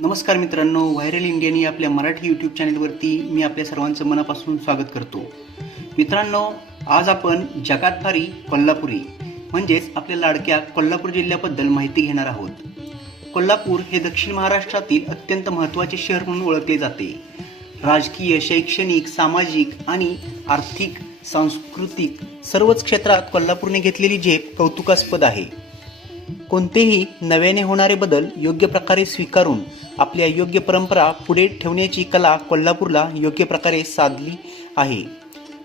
नमस्कार मित्रांनो, viral Indian या आपल्या मराठी यूट्यूब चॅनलवरती मी आपल्या सर्वांचं मनापासून स्वागत करतो. मित्रांनो, आज आपण जगात भारी कोल्हापुरी म्हणजेच आपल्या लाडक्या कोल्हापूर जिल्ह्याबद्दल माहिती घेणार आहोत. कोल्हापूर हे दक्षिण महाराष्ट्रातील अत्यंत महत्त्वाचे शहर म्हणून ओळखले जाते. राजकीय, शैक्षणिक, सामाजिक आणि आर्थिक, सांस्कृतिक सर्वच क्षेत्रात कोल्हापूरने घेतलेली झेप कौतुकास्पद आहे. कोणतेही नव्याने होणारे बदल योग्य प्रकारे स्वीकारून आपल्या योग्य परंपरा पुढे ठेवण्याची कला कोल्हापूरला योग्य प्रकारे साधली आहे.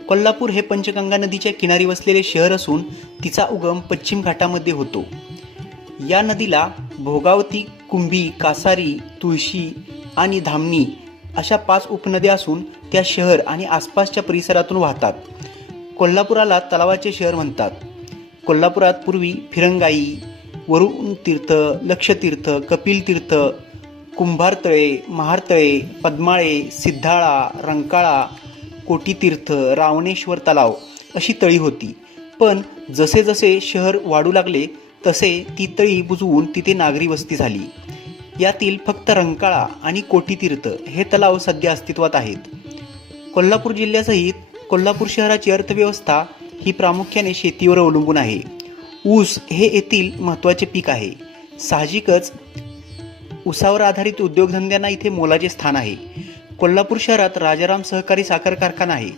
कोल्हापूर हे पंचगंगा नदीच्या किनारी वसलेले शहर असून तिचा उगम पश्चिम घाटामध्ये होतो. या नदीला भोगावती, कुंभी, कासारी, तुळशी आणि धामणी अशा 5 उपनद्या असून त्या शहर आणि आसपासच्या परिसरातून वाहतात. कोल्हापुराला तलावाचे शहर म्हणतात. कोल्हापुरात पूर्वी फिरंगाई, वरुण तीर्थ, लक्षतीर्थ, कपिल तीर्थ, कुंभारतळे, महारतळे, पद्माळे, सिद्धाळा, रंकाळा, कोटीतीर्थ, रावणेश्वर तलाव अशी तळी होती. पण जसे जसे शहर वाढू लागले तसे ती तळी बुजवून तिथे नागरी वस्ती झाली. यातील फक्त रंकाळा आणि कोटीतीर्थ हे तलाव सध्या अस्तित्वात आहेत. कोल्हापूर जिल्ह्यासहित कोल्हापूर शहराची अर्थव्यवस्था ही प्रामुख्याने शेतीवर अवलंबून आहे. ऊस हे येथील महत्त्वाचे पीक आहे. साहजिकच ऊसावर आधारित उद्योगधंद्यांना इथे मोलाचे स्थान आहे. कोल्हापूर शहरात राजाराम सहकारी साखर कारखाना आहे.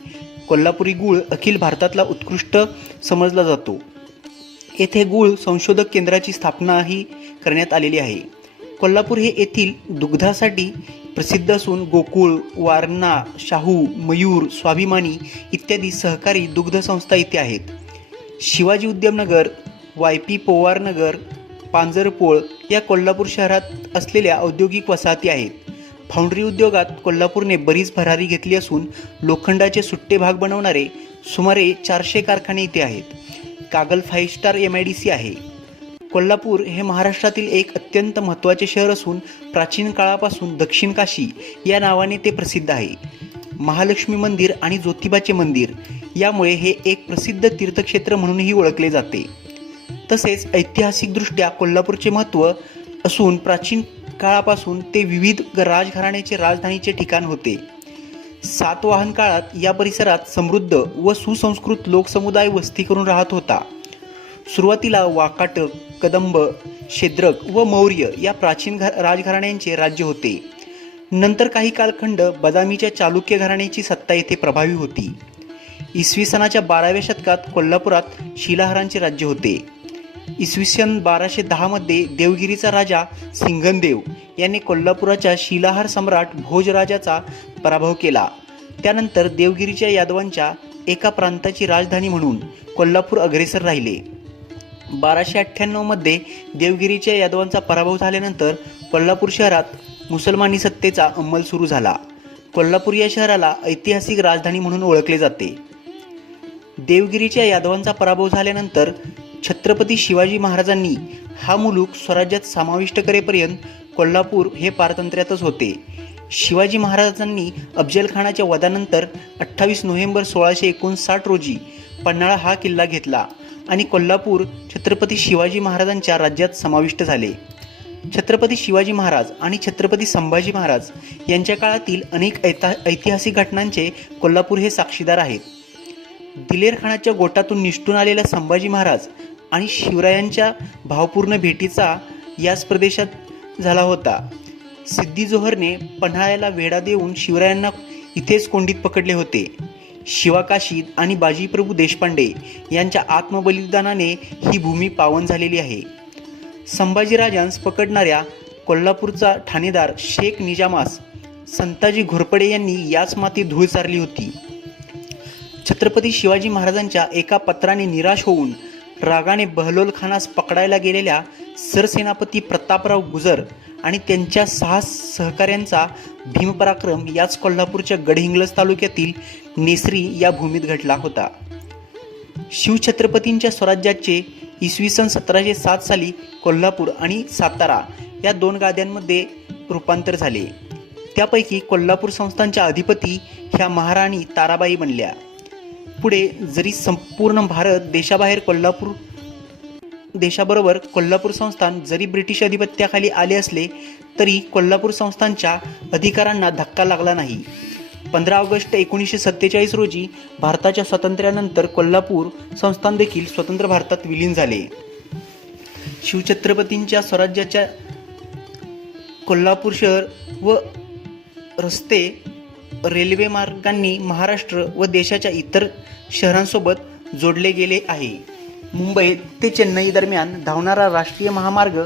कोल्हापुरी गूळ अखिल भारतातला उत्कृष्ट समजला जातो. येथे गूळ संशोधक केंद्राची स्थापनाही करण्यात आलेली आहे. कोल्हापूर हे येथील दुग्धासाठी प्रसिद्ध असून गोकुळ, वारणा, शाहू, मयूर, स्वाभिमानी इत्यादी सहकारी दुग्ध संस्था इथे आहेत. शिवाजी उद्यमनगर, वाय.पी. पोवार नगर, पांजरपोळ या कोल्हापूर शहरात असलेल्या औद्योगिक वसाहती आहेत. फाउंड्री उद्योगात कोल्हापूरने बरीच भरारी घेतली असून लोखंडाचे सुट्टे भाग बनवणारे सुमारे 400 कारखाने इथे आहेत. कागल 5 स्टार MIDC आहे. कोल्हापूर हे महाराष्ट्रातील एक अत्यंत महत्त्वाचे शहर असून प्राचीन काळापासून दक्षिण काशी या नावाने ते प्रसिद्ध आहे. महालक्ष्मी मंदिर आणि ज्योतिबाचे मंदिर यामुळे हे एक प्रसिद्ध तीर्थक्षेत्र म्हणूनही ओळखले जाते. तसेच ऐतिहासिकदृष्ट्या कोल्हापूरचे महत्त्व असून प्राचीन काळापासून ते विविध राजघराण्याचे राजधानीचे ठिकाण होते. सातवाहन काळात या परिसरात समृद्ध व सुसंस्कृत लोकसमुदाय वस्ती करून राहत होता. सुरुवातीला वाकाटक, कदंब, शेद्रक व मौर्य या प्राचीन राजघराण्यांचे राज्य होते. नंतर काही कालखंड बदामीच्या चालुक्य घराण्याची सत्ता येथे प्रभावी होती. इसवी सनाच्या 12व्या शतकात कोल्हापुरात शिलाहारांचे राज्य होते. इसवी सन 1210 मध्ये देवगिरीचा राजा सिंघनदेव यांनी कोल्हापुराच्या शिलाहार सम्राट भोजराजाचा पराभव केला. त्यानंतर देवगिरीच्या यादवांच्या एका प्रांताची राजधानी म्हणून कोल्हापूर अग्रेसर राहिले. 1298 मध्ये देवगिरीच्या यादवांचा पराभव झाल्यानंतर कोल्हापूर शहरात मुसलमानी सत्तेचा अंमल सुरू झाला. कोल्हापूर या शहराला ऐतिहासिक राजधानी म्हणून ओळखले जाते. देवगिरीच्या यादवांचा पराभव झाल्यानंतर छत्रपती शिवाजी महाराजांनी हा मुलूक स्वराज्यात समाविष्ट करेपर्यंत कोल्हापूर हे पारतंत्र्यातच होते. शिवाजी महाराजांनी अफजलखानाच्या वधानंतर 28 नोव्हेंबर 1659 रोजी पन्हाळा हा किल्ला घेतला आणि कोल्हापूर छत्रपती शिवाजी महाराजांच्या राज्यात समाविष्ट झाले. छत्रपती शिवाजी महाराज आणि छत्रपती संभाजी महाराज यांच्या काळातील अनेक ऐतिहासिक घटनांचे कोल्हापूर हे साक्षीदार आहेत. दिलेर खानाच्या गोटातून निसटून आलेल्या संभाजी महाराज आणि शिवरायांच्या भावपूर्ण भेटीचा याच प्रदेशात झाला होता. सिद्दी जोहरने पन्हाळ्याला वेढा देऊन शिवरायांना इथेच कोंडीत पकडले होते. शिवाकाशीद आणि बाजीप्रभू देशपांडे यांच्या आत्मबलिदानाने ही भूमी पावन झालेली आहे. संभाजीराजांस पकडणाऱ्या कोल्हापूरचा ठाणेदार शेख निजामास संताजी घोरपडे यांनी याच मातीत धूळ चारली होती. छत्रपती शिवाजी महाराजांच्या एका पत्राने निराश होऊन रागाने बहलोल खानास पकडायला गेलेल्या सरसेनापती प्रतापराव गुजर आणि त्यांच्या 6 सहकाऱ्यांचा भीमपराक्रम याच कोल्हापूरच्या गडहिंग्लज तालुक्यातील नेसरी या भूमीत घडला होता. शिवछत्रपतींच्या स्वराज्याचे इसवी सन 1707 साली कोल्हापूर आणि सातारा या 2 गाद्यांमध्ये रूपांतर झाले. त्यापैकी कोल्हापूर संस्थानच्या अधिपती ह्या महाराणी ताराबाई बनल्या. पुढे जरी संपूर्ण भारत देशाबाहेर कोल्हापूर देशाबरोबर कोल्हापूर संस्थान जरी ब्रिटिश अधिपत्याखाली आले असले तरी कोल्हापूर संस्थानच्या अधिकारांना धक्का लागला नाही. 15 ऑगस्ट 1947 रोजी भारताच्या स्वातंत्र्यानंतर कोल्हापूर संस्थान देखील स्वतंत्र भारतात विलीन झाले. शिवछत्रपतींच्या स्वराज्याच्या कोल्हापूर शहर व रस्ते रेल्वे मार्गांनी महाराष्ट्र व देशाच्या इतर शहरांसोबत जोडले गेले आहे. मुंबई ते चेन्नई दरम्यान धावणारा राष्ट्रीय महामार्ग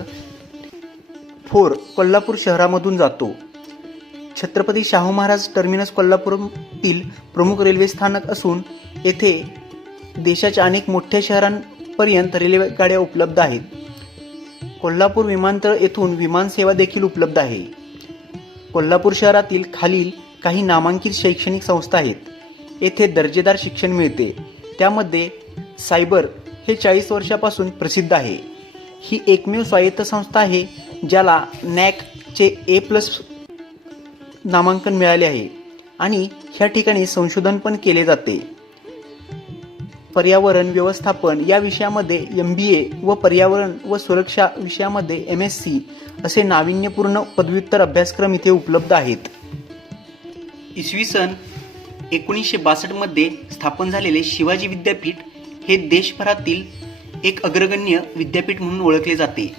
4 कोल्हापूर शहरामधून जातो. छत्रपती शाहू महाराज टर्मिनस कोल्हापूरतील प्रमुख रेल्वे स्थानक असून येथे देशाच्या अनेक मोठ्या शहरांपर्यंत रेल्वे गाड्या उपलब्ध आहेत. कोल्हापूर विमानतळ येथून विमानसेवा देखील उपलब्ध आहे. कोल्हापूर शहरातील खालील काही नामांकित शैक्षणिक संस्था आहेत. येथे दर्जेदार शिक्षण मिळते. त्यामध्ये सायबर हे 40 वर्षापासून प्रसिद्ध आहे. ही एकमेव स्वायत्त संस्था आहे ज्याला नॅकचे A+ नामांकन मिळाले आहे आणि ह्या ठिकाणी संशोधन पण केले जाते. पर्यावरण व्यवस्थापन या विषयामध्ये MBA व पर्यावरण व सुरक्षा विषयामध्ये MSc असे नाविन्यपूर्ण पदव्युत्तर अभ्यासक्रम इथे उपलब्ध आहेत. इसवी सन 1962 मध्ये स्थापन झालेले शिवाजी विद्यापीठ हे देशभरातील एक अग्रगण्य विद्यापीठ म्हणून ओळखले जाते.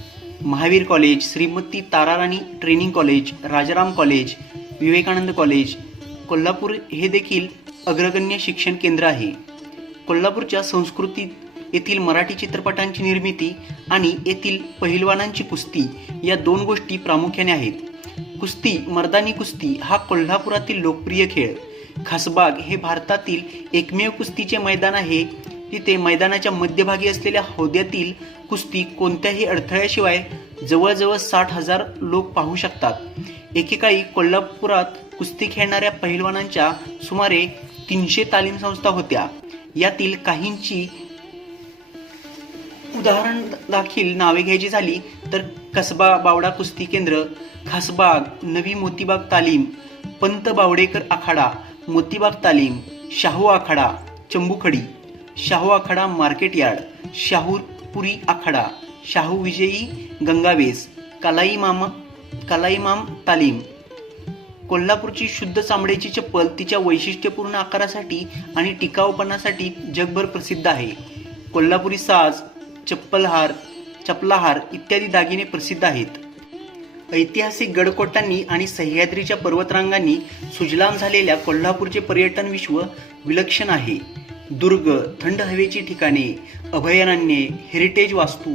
Mahavir college, Shrimati Tararani training college, Rajaram college, Vivekanand college, Kolhapur हे देखील अग्रगण्य शिक्षण केंद्र आहे. कोल्हापूरच्या संस्कृतीत येथील मराठी चित्रपटांची निर्मिती आणि येथील पहिलवानांची कुस्ती या 2 गोष्टी प्रामुख्याने आहेत. कुस्ती, मर्दानी कुस्ती हा कोल्हापुरातील लोकप्रिय खेळ. खासबाग हे भारतातील एकमेव कुस्तीचे मैदान आहे. तिथे मैदानाच्या मध्यभागी असलेल्या हौद्यातील कुस्ती कोणत्याही अडथळ्याशिवाय जवळजवळ 60,000 लोक पाहू शकतात. एकेकाळी कोल्हापुरात कुस्ती खेळणाऱ्या पहिलवानांच्या सुमारे 300 तालीम संस्था होत्या. यातील काहींची उदाहरण दाखल नावे घ्यायची झाली तर कसबा बावडा कुस्ती केंद्र, खासबाग, नवी मोतीबाग तालीम, पंत बावडेकर आखाडा, मोतीबाग तालीम, शाहू आखाडा चंबुखडी, शाहू आखाडा मार्केट यार्ड, शाहूपुरी आखाडा, शाहू विजयी गंगावेस, कलाईमाम तालीम. कोल्हापूरची शुद्ध चामड्याची चप्पल तिच्या वैशिष्ट्यपूर्ण आकारासाठी आणि टिकाऊपणासाठी जगभर प्रसिद्ध आहे. कोल्हापुरी साज, चपलाहार इत्यादी दागिने प्रसिद्ध आहेत. ऐतिहासिक गडकोटांनी आणि सह्याद्रीच्या पर्वतरांगांनी सुजलाम झालेल्या कोल्हापूरचे पर्यटन विश्व विलक्षण आहे. दुर्ग, थंड हवेची ठिकाणे, अभयारण्ये, हेरिटेज वास्तू,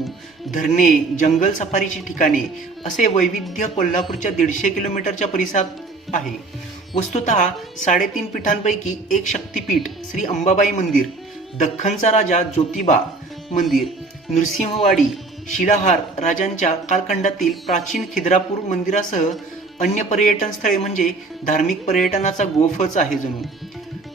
धरणे, जंगल सफारीची ठिकाणे असे वैविध्य कोल्हापूरच्या 150 किलोमीटरच्या परिसरात आहे. वस्तुतः 3.5 पीठांपैकी एक शक्तिपीठ श्री अंबाबाई मंदिर, दख्खनचा राजा ज्योतिबा मंदिर, नृसिंहवाडी, शिलाहार राजांच्या कालखंडातील प्राचीन खिद्रापूर मंदिरासह अन्य पर्यटन स्थळे म्हणजे धार्मिक पर्यटनाचा गोफच आहे जणू.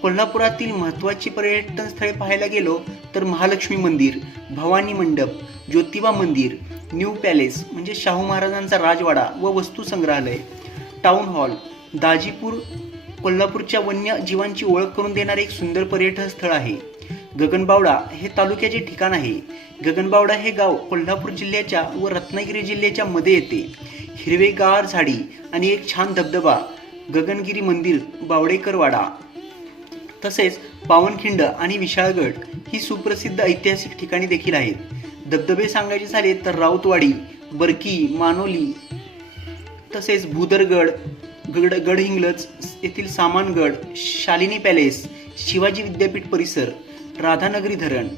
कोल्हापुरातील महत्त्वाची पर्यटन स्थळे पाहायला गेलो तर महालक्ष्मी मंदिर, भवानी मंडप, ज्योतिबा मंदिर, न्यू पॅलेस म्हणजे शाहू महाराजांचा राजवाडा व वस्तू संग्रहालय, टाउन हॉल, दाजीपूर कोल्हापूरच्या वन्य जीवांची ओळख करून देणारे एक सुंदर पर्यटन स्थळ आहे. गगनबावडा हे तालुक्याचे ठिकाण आहे. गगनबावडा हे गाव कोल्हापूर जिल्ह्याच्या व रत्नागिरी जिल्ह्याच्या मध्ये येते. हिरवेगार झाडी आणि एक छान धबधबा, गगनगिरी मंदिर, बावडेकरवाडा, तसेच पावनखिंड आणि विशाळगड ही सुप्रसिद्ध ऐतिहासिक ठिकाणी देखील आहेत. धबधबे सांगायचे झाले तर राऊतवाडी, बरकी, मानोली, तसेच भूदरगड, गडहिंग्लज येथील सामानगड, शालिनी पॅलेस, शिवाजी विद्यापीठ परिसर, राधानगरी धरण.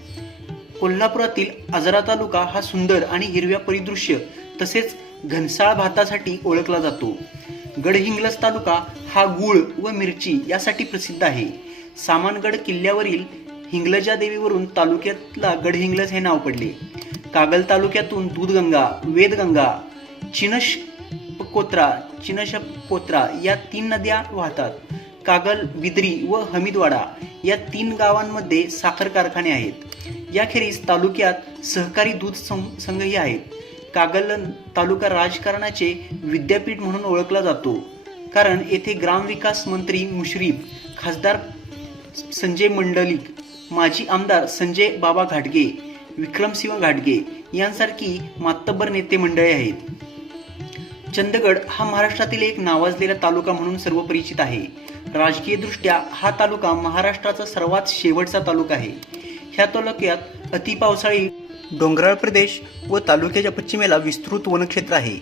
कोल्हापुरातील आजरा तालुका हा सुंदर आणि हिरव्या परिदृश्य तसेच घनसाळ भातासाठी ओळखला जातो. गडहिंग्लज तालुका हा गूळ व मिरची यासाठी प्रसिद्ध आहे. सामानगड किल्ल्यावरील हिंगलजा देवीवरून तालुक्यातला गडहिंग्लज हे नाव पडले. कागल तालुक्यातून दूधगंगा, वेदगंगा, चिनशपोत्रा या 3 नद्या वाहतात. कागल, बिद्री व हमीदवाडा या 3 गावांमध्ये साखर कारखाने आहेत. याखेरीज तालुक्यात सहकारी दूध संघही आहेत. कागल तालुका राजकारणाचे विद्यापीठ म्हणून ओळखला जातो कारण येथे ग्रामविकास मंत्री मुश्रीफ, खासदार संजय मंडलिक, माजी आमदार संजय बाबा घाटगे, विक्रमसिंह घाटगे यांसारखी मातब्बर नेते मंडळी आहेत. चंदगड हा महाराष्ट्रातील एक नावाजलेला तालुका म्हणून सर्वपरिचित आहे. राजकीयदृष्ट्या हा तालुका महाराष्ट्राचा सर्वात शेवटचा तालुका आहे. ह्या तालुक्यात अतिपावसाळी डोंगराळ प्रदेश व तालुक्याच्या पश्चिमेला विस्तृत वनक्षेत्र आहे.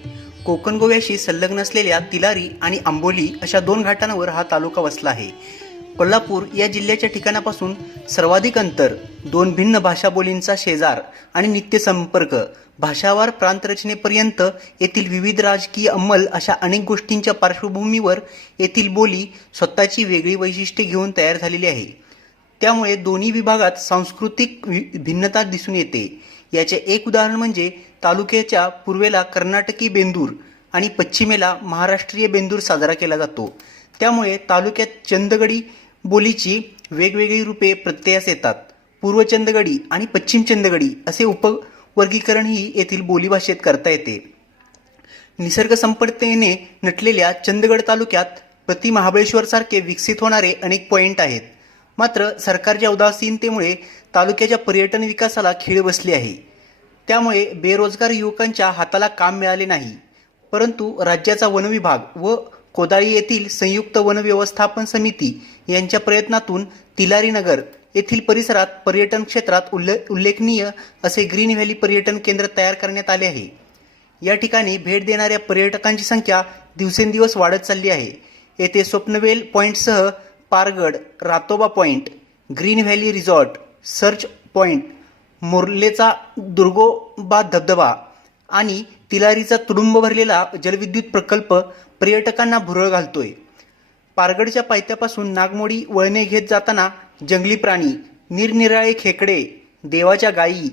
कोकण गोव्याशी संलग्न असलेल्या तिलारी आणि आंबोली अशा 2 घाटांवर हा तालुका वसला आहे. कोल्हापूर या जिल्ह्याच्या ठिकाणापासून सर्वाधिक अंतर, 2 भिन्न भाषा बोलींचा शेजार आणि नित्य संपर्क, भाषावार प्रांतरचनेपर्यंत येथील विविध राजकीय अंमल अशा अनेक गोष्टींच्या पार्श्वभूमीवर येथील बोली स्वतःची वेगळी वैशिष्ट्ये घेऊन तयार झालेली आहे. त्यामुळे दोन्ही विभागात सांस्कृतिक भिन्नता दिसून येते. याचे एक उदाहरण म्हणजे तालुक्याच्या पूर्वेला कर्नाटकी बेंदूर आणि पश्चिमेला महाराष्ट्रीय बेंदूर साजरा केला जातो. त्यामुळे तालुक्यात चंदगडी बोलीची वेगवेगळी रूपे प्रत्ययास येतात. पूर्व चंदगडी आणि पश्चिम चंदगडी असे उपवर्गीकरणही येथील बोलीभाषेत करता येते. निसर्ग संपन्नतेने नटलेल्या चंदगड तालुक्यात प्रति महाबळेश्वरसारखे विकसित होणारे अनेक पॉइंट आहेत. मात्र सरकारच्या उदासीनतेमुळे तालुक्याच्या पर्यटन विकासाला खीळ बसली आहे. त्यामुळे बेरोजगार युवकांच्या हाताला काम मिळाले नाही. परंतु राज्याचा वन विभाग व कोदाळी येथील संयुक्त वन व्यवस्थापन समिती यांच्या प्रयत्नातून तिलारी नगर येथील परिसरात पर्यटन क्षेत्रात उल्लेखनीय असे ग्रीन व्हॅली पर्यटन केंद्र तयार करण्यात आले आहे. या ठिकाणी भेट देणाऱ्या पर्यटकांची संख्या दिवसेंदिवस वाढत चालली आहे. येथे स्वप्नवेल पॉईंटसह Pargad, Ratoba point, green valley resort, search point, मोर्लेचा दुर्गोबा धबधबा आणि तिलारीचा तुडुंब भरलेला जलविद्युत प्रकल्प पर्यटकांना भुरळ घालतोय. पारगडच्या पायथ्यापासून नागमोडी वळणे घेत जाताना जंगली प्राणी, निरनिराळे खेकडे, देवाच्या गायी,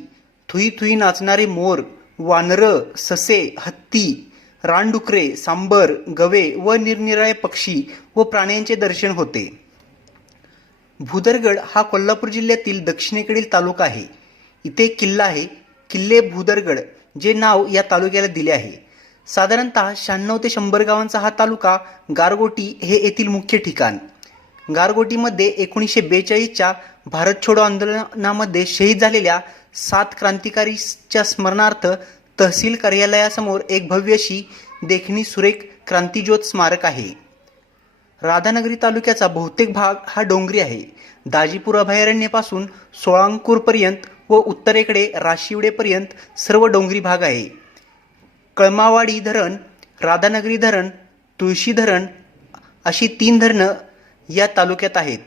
थुई थुई नाचणारे मोर, वानरं, ससे, हत्ती, रानडुकरे, सांबर, गवे व निरनिराळे पक्षी व प्राण्यांचे दर्शन होते. भूदरगड हा कोल्हापूर जिल्ह्यातील दक्षिणेकडील तालुका आहे. इथे एक किल्ला आहे, किल्ले भूदरगड, जे नाव या तालुक्याला दिले आहे. साधारणतः 96 ते 100 गावांचा हा तालुका. गारगोटी हे येथील मुख्य ठिकाण. गारगोटीमध्ये 1942च्या भारत छोडो आंदोलनामध्ये शहीद झालेल्या 7 क्रांतिकारीच्या स्मरणार्थ तहसील कार्यालयासमोर एक भव्य अशी देखणी सुरेख क्रांतिज्योत स्मारक आहे. राधानगरी तालुक्याचा बहुतेक भाग हा डोंगरी आहे. दाजीपूर अभयारण्यापासून सोळांकूरपर्यंत व उत्तरेकडे राशिवडेपर्यंत सर्व डोंगरी भाग आहे. कळमावाडी धरण, राधानगरी धरण, तुळशी धरण अशी 3 धरणं या तालुक्यात आहेत.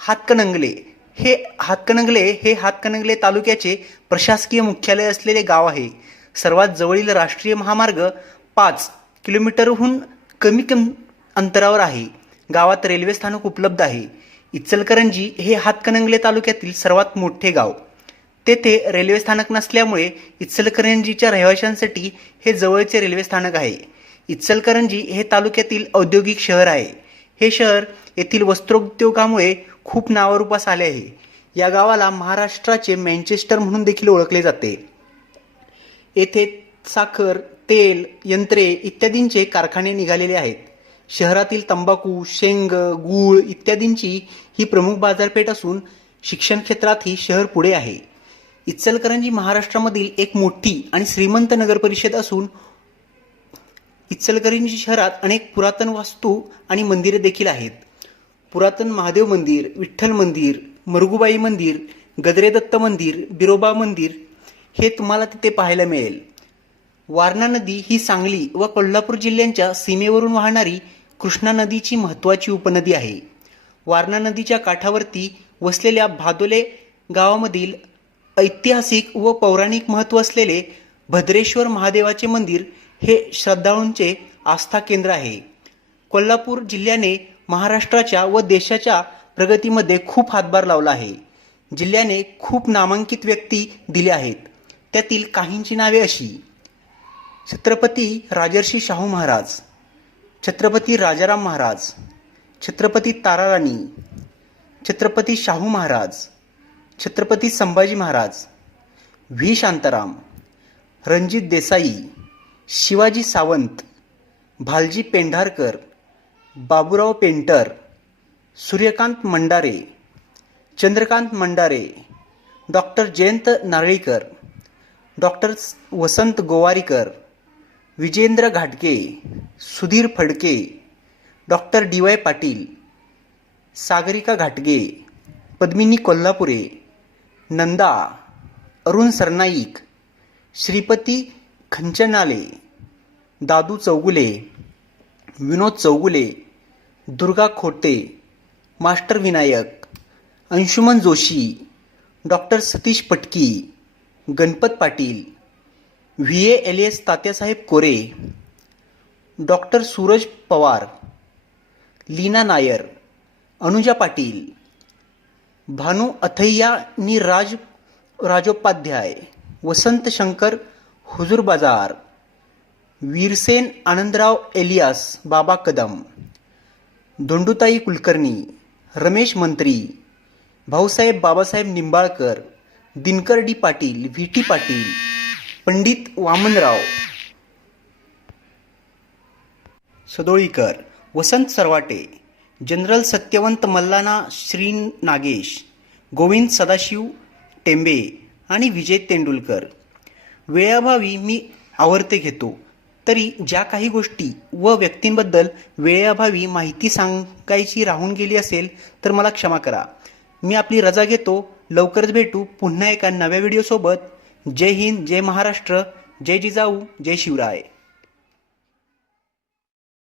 हातकणंगले हे हातकणंगले तालुक्याचे प्रशासकीय मुख्यालय असलेले गाव आहे. सर्वात जवळील राष्ट्रीय महामार्ग 5 किलोमीटरहून कमी अंतरावर आहे. गावात रेल्वे स्थानक उपलब्ध आहे. इचलकरंजी हे हातकणंगले तालुक्यातील सर्वात मोठे गाव. तेथे रेल्वे स्थानक नसल्यामुळे इचलकरंजीच्या रहिवाशांसाठी हे जवळचे रेल्वे स्थानक आहे. इचलकरंजी हे तालुक्यातील औद्योगिक शहर आहे. हे शहर येथील वस्त्रोद्योगामुळे खूप नावारूपास आले आहे. या गावाला महाराष्ट्राचे मँचेस्टर म्हणून देखील ओळखले जाते. येथे साखर, तेल, यंत्रे इत्यादींचे कारखाने निघालेले आहेत. शहरातील तंबाखू, शेंग, गूळ इत्यादींची ही प्रमुख बाजारपेठ असून शिक्षण क्षेत्रातही शहर पुढे आहे. इचलकरंजी महाराष्ट्रामधील एक मोठी आणि श्रीमंत नगरपरिषद असून इचलकरंजी शहरात अनेक पुरातन वास्तू आणि मंदिरे देखील आहेत. पुरातन महादेव मंदिर, विठ्ठल मंदिर, मरगुबाई मंदिर, गद्रे दत्त मंदिर, बिरोबा मंदिर हे तुम्हाला तिथे पाहायला मिळेल. वारणा नदी ही सांगली व कोल्हापूर जिल्ह्यांच्या सीमेवरून वाहणारी कृष्णा नदीची महत्त्वाची उपनदी आहे. वारणा नदीच्या काठावरती वसलेल्या भादोले गावामधील ऐतिहासिक व पौराणिक महत्त्व असलेले भद्रेश्वर महादेवाचे मंदिर हे श्रद्धाळूंचे आस्था केंद्र आहे. कोल्हापूर जिल्ह्याने महाराष्ट्राच्या व देशाच्या प्रगतीमध्ये खूप हातभार लावला आहे. जिल्ह्याने खूप नामांकित व्यक्ती दिल्या आहेत. त्यातील काहींची नावे अशी: Chhatrapati Rajarshi Shahu Maharaj, Chhatrapati Rajaram Maharaj, Chhatrapati Tararani, Chhatrapati Shahu Maharaj, Chhatrapati Sambhaji Maharaj, V Shantaram, Ranjit Desai, Shivaji Sawant, Bhalji Pendharkar, Baburao Painter, Suryakant Mandare, Chandrakant Mandare, doctor Jayant Narlikar, doctor Vasant Gowarikar, Vijendra घाटगे, सुधीर फडके, डॉक्टर DY पाटील, सागरिका घाटगे, पद्मिनी कोल्हापुरे, नंदा, अरुण सरनाईक, श्रीपती खंचनाले, दादू चौगुले, विनोद चौगुले, दुर्गा खोटे, मास्टर विनायक, अंशुमन जोशी, डॉक्टर सतीश पटकी, गणपत पाटील, VA एलियस तात्यासाहेब कोरे, डॉक्टर सूरज पवार, लीना नायर, अनुजा पाटील, भानू अथय्या नि राजोपाध्याय, वसंत शंकर हुजूर बाजार, वीरसेन आनंदराव एलियास बाबा कदम, धोंडुताई कुलकर्णी, रमेश मंत्री, भाऊसाहेब बाबासाहेब निंबाळकर, दिनकर D पाटील, VT पाटील, पंडित वामनराव सदोळीकर, वसंत सरवाटे, जनरल सत्यवंत मल्लाना श्री नागेश, गोविंद सदाशिव टेंबे आणि विजय तेंडुलकर. वेळेअभावी मी आवर्ते घेतो, तरी ज्या काही गोष्टी व व्यक्तींबद्दल वेळेअभावी माहिती सांगायची राहून गेली असेल तर मला क्षमा करा. मी आपली रजा घेतो. लवकरच भेटू पुन्हा एका नव्या व्हिडिओसोबत. जय हिंद, जय महाराष्ट्र, जय जिजाऊ, जय शिवराय.